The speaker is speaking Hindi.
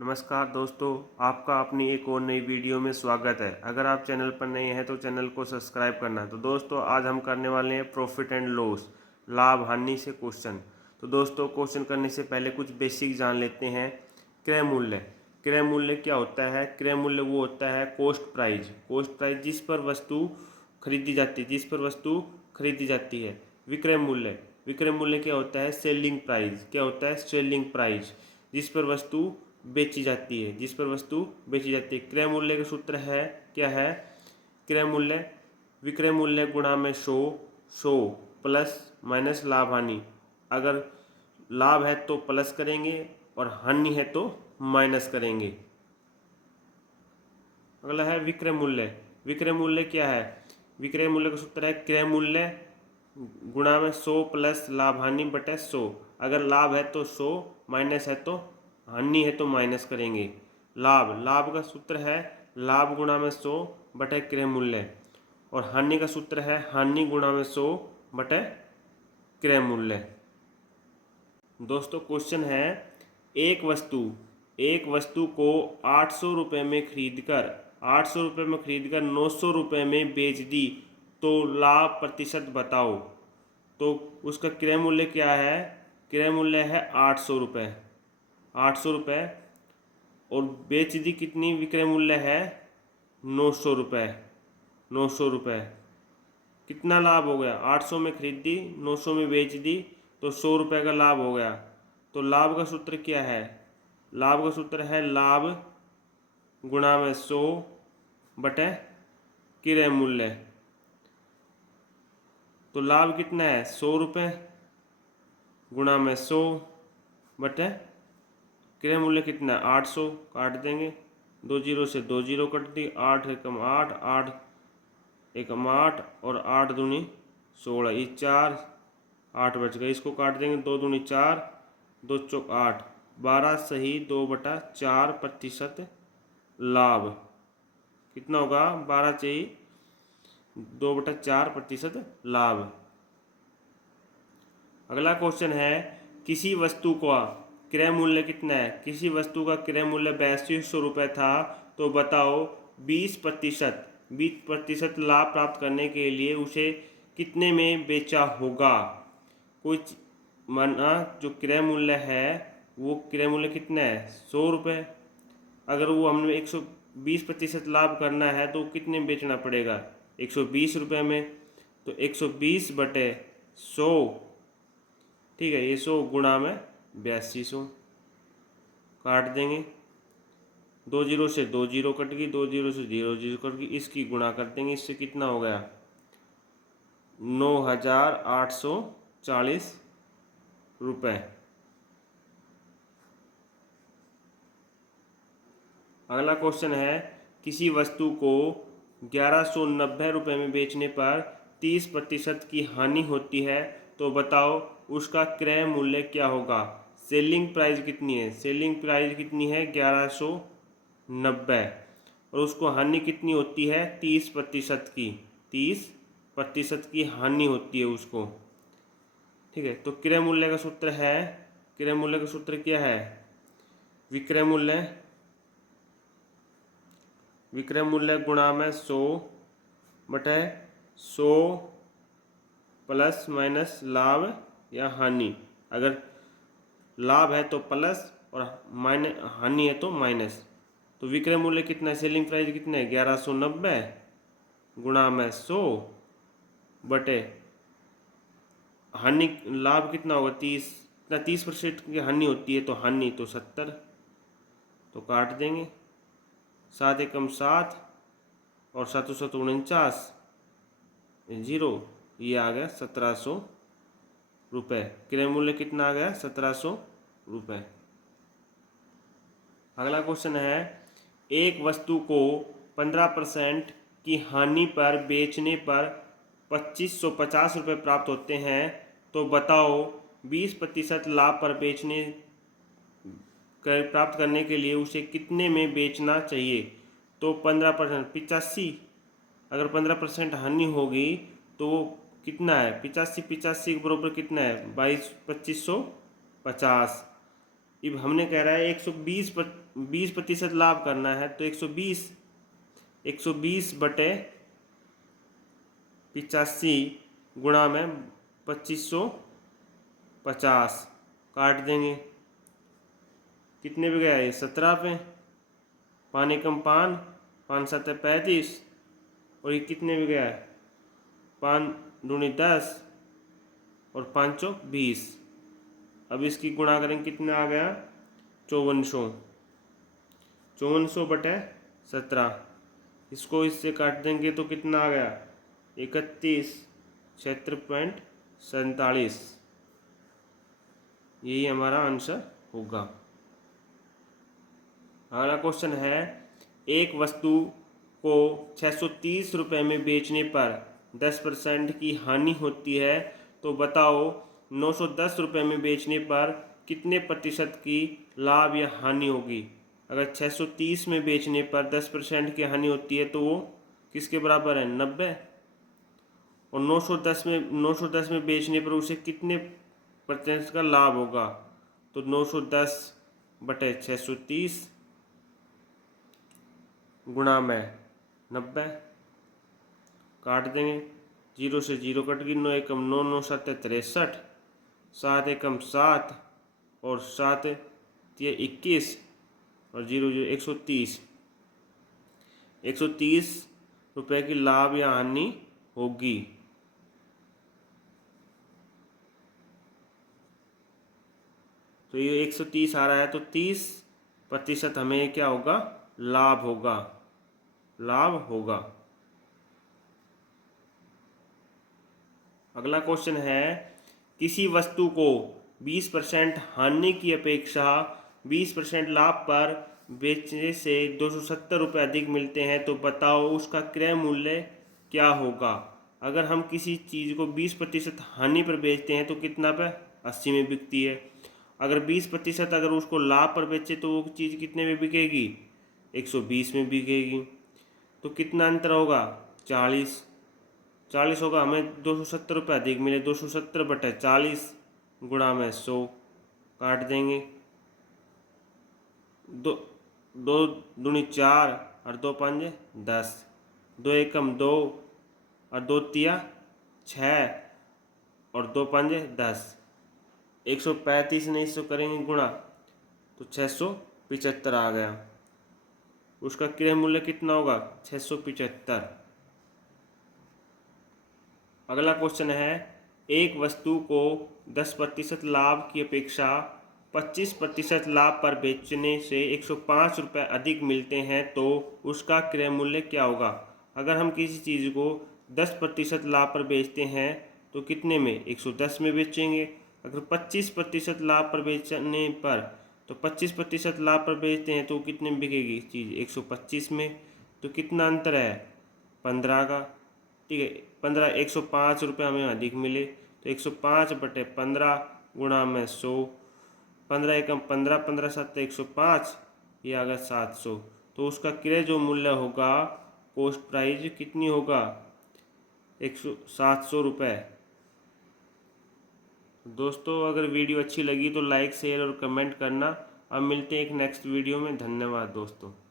नमस्कार दोस्तों, आपका अपनी एक और नई वीडियो में स्वागत है। अगर आप चैनल पर नए हैं तो चैनल को सब्सक्राइब करना। तो दोस्तों आज हम करने वाले हैं प्रॉफिट एंड लॉस, लाभ हानि से क्वेश्चन। तो दोस्तों क्वेश्चन करने से पहले कुछ बेसिक जान लेते हैं। क्रय मूल्य, क्रय मूल्य क्या होता है? क्रय मूल्य वो होता है कॉस्ट प्राइस। कॉस्ट प्राइस जिस पर वस्तु खरीदी जाती है, जिस पर वस्तु खरीदी जाती है। विक्रय मूल्य, विक्रय मूल्य क्या होता है? Selling price. क्या होता है? सेलिंग प्राइस, जिस पर वस्तु बेची जाती है, जिस पर वस्तु बेची जाती है। क्रय मूल्य का सूत्र है, क्या है? क्रय मूल्य विक्रय मूल्य गुणा में 100 प्लस माइनस लाभ हानि। अगर लाभ है तो प्लस करेंगे और हानि है तो माइनस करेंगे। अगला है विक्रय मूल्य। विक्रय मूल्य क्या है? विक्रय मूल्य का सूत्र है क्रय मूल्य गुणा में 100 प्लस लाभ हानि बटे 100। अगर लाभ है तो 100, माइनस है तो हानि है तो माइनस करेंगे। लाभ, लाभ का सूत्र है लाभ गुणा में 100 बटे क्रय मूल्य, और हानि का सूत्र है हानि गुणा में 100 बटे क्रय मूल्य। दोस्तों क्वेश्चन है, एक वस्तु को 800 रुपये में खरीदकर 900 रुपये में बेच दी तो लाभ प्रतिशत बताओ। तो उसका क्रय मूल्य क्या है? क्रय मूल्य है 800 रुपये, 800 रुपये, और बेच दी कितनी? विक्रय मूल्य है 900 रुपये, 900 रुपये। कितना लाभ हो गया? 800 में खरीद दी, 900 में बेच दी, तो 100 रुपये का लाभ हो गया। तो लाभ का सूत्र क्या है? लाभ का सूत्र है लाभ गुणा में 100 बटे क्रय मूल्य। तो लाभ कितना है? 100 रुपये गुणा में 100 बटे क्रय मूल्य कितना है? 800। काट देंगे, 2 जीरो से 2 जीरो कट दी, 8 एकम 8, 8 एकम 8 और 8 दूनी 16, ये 4, 8 बच गए। इसको काट देंगे, 2 दूनी 4, 2 चौक 8, 12 सही 2/4 प्रतिशत लाभ। कितना होगा? 12 चाहिए, 2/4 प्रतिशत लाभ। अगला क्वेश्चन है, किसी वस्तु का क्रय मूल्य कितना है? किसी वस्तु का क्रय मूल्य 8200 रुपये था, तो बताओ 20% लाभ प्राप्त करने के लिए उसे कितने में बेचा होगा? कुछ माना जो क्रय मूल्य है वो क्रय मूल्य कितना है? 100 रुपये। अगर वो हमने 120% लाभ करना है तो कितने में बेचना पड़ेगा? 120 रुपये में। तो 120 बटे 100, ठीक है, ये 100 गुणा में 8200। काट देंगे, 2 जीरो से 2 जीरो कट गई, 2 जीरो से 0 जीरो कट गई, इसकी गुणा कर देंगे। इससे कितना हो गया? 9840 रुपये। अगला क्वेश्चन है, किसी वस्तु को 1190 रुपये में बेचने पर 30% की हानि होती है, तो बताओ उसका क्रय मूल्य क्या होगा? सेलिंग प्राइस कितनी है? सेलिंग प्राइस कितनी है? 1190, और उसको हानि कितनी होती है? 30% की, 30% की हानि होती है उसको। ठीक है, तो क्रय मूल्य का सूत्र है, क्रय मूल्य का सूत्र क्या है? विक्रय मूल्य, विक्रय मूल्य गुणा में 100 बटे 100 प्लस माइनस लाभ या हानि। अगर लाभ है तो प्लस और हानि है तो माइनस। तो विक्रय मूल्य कितना है? सेलिंग प्राइस कितना है? 1190 गुणा में 100 बटे हानि, लाभ कितना होगा? 30, 30% की हानि होती है तो हानि तो 70। तो काट देंगे, 7 एकम 7 और 7 7 49, 0, ये आ गया 1700 रुपये। क्रय मूल्य कितना आ गया? 1700 रुपये। अगला क्वेश्चन है, एक वस्तु को 15% की हानि पर बेचने पर 2550 रुपये प्राप्त होते हैं, तो बताओ 20% लाभ पर बेचने प्राप्त करने के लिए उसे कितने में बेचना चाहिए? तो 15%, 85। अगर 15% हानि होगी तो कितना है? 85 के बराबर कितना है? 2550। अब हमने कह रहा है 120 20% लाभ करना है तो 120 बटे 85 गुणा में 2550 काट देंगे। कितने पे गया ये? 17 पे। पानी कम पान, 5 7 35 और ये कितने पे गया है? 5 दूनी 10 और 5 चौक 20। अब इसकी गुणा करेंगे, कितना आ गया? 5400 बटे 17। इसको इससे काट देंगे तो कितना आ गया? 31 76.47। यही हमारा आंसर होगा। अगला क्वेश्चन है, एक वस्तु को 630 रुपये में बेचने पर 10% की हानि होती है, तो बताओ 910 रुपये में बेचने पर कितने प्रतिशत की लाभ या हानि होगी। अगर 630 में बेचने पर 10% की हानि होती है तो वो किसके बराबर है? 90। और 910 में बेचने पर उसे कितने प्रतिशत का लाभ होगा? तो 910 बटे 630 गुणा में 90 काट देंगे। 0 से 0 कट गई। 9 एकम 9, 9 7 63, 7 एकम 7 और 7 तिया 21 और 0 0 130। 130 रुपये की लाभ या हानि होगी। तो ये 130 आ रहा है तो 30% हमें क्या होगा? लाभ होगा। लाभ होगा। अगला क्वेश्चन है, किसी वस्तु को 20% हानि की अपेक्षा 20% लाभ पर बेचने से 270 रुपये अधिक मिलते हैं, तो बताओ उसका क्रय मूल्य क्या होगा। अगर हम किसी चीज़ को 20% हानि पर बेचते हैं तो कितना पे? 80 में बिकती है। अगर 20% अगर उसको लाभ पर बेचे तो वो चीज़ कितने में बिकेगी? 120 में बिकेगी। तो कितना अंतर होगा? 40 होगा। हमें 270 रुपये अधिक मिले। 270 बटे 40 गुणा में 100 काट देंगे। 2 2 दूनी 4 और 2 5 10। 2 एकम 2 और 2 तिया 6 और 2 5 10। 135 ने इससे करेंगे गुणा तो 675 आ गया। उसका क्रय मूल्य कितना होगा? 675। अगला क्वेश्चन है, एक वस्तु को 10% लाभ की अपेक्षा 25% लाभ पर बेचने से 105 रुपये अधिक मिलते हैं, तो उसका क्रय मूल्य क्या होगा। अगर हम किसी चीज़ को 10% लाभ पर बेचते हैं तो कितने में? 110 में बेचेंगे। अगर 25% लाभ पर बेचने पर तो 25% लाभ पर बेचते हैं तो कितने में बिकेगी चीज़? 125 में। तो कितना अंतर है? 15 का। ठीक है, 15 105 रुपये हमें अधिक मिले तो 105 बटे 15 गुणा में 100। 15 एकम 15, 15 7 105, ये आ गया 700। तो उसका क्रय जो मूल्य होगा, कॉस्ट प्राइस कितनी होगा? 700 रुपये। दोस्तों अगर वीडियो अच्छी लगी तो लाइक शेयर और कमेंट करना। अब मिलते हैं एक नेक्स्ट वीडियो में। धन्यवाद दोस्तों।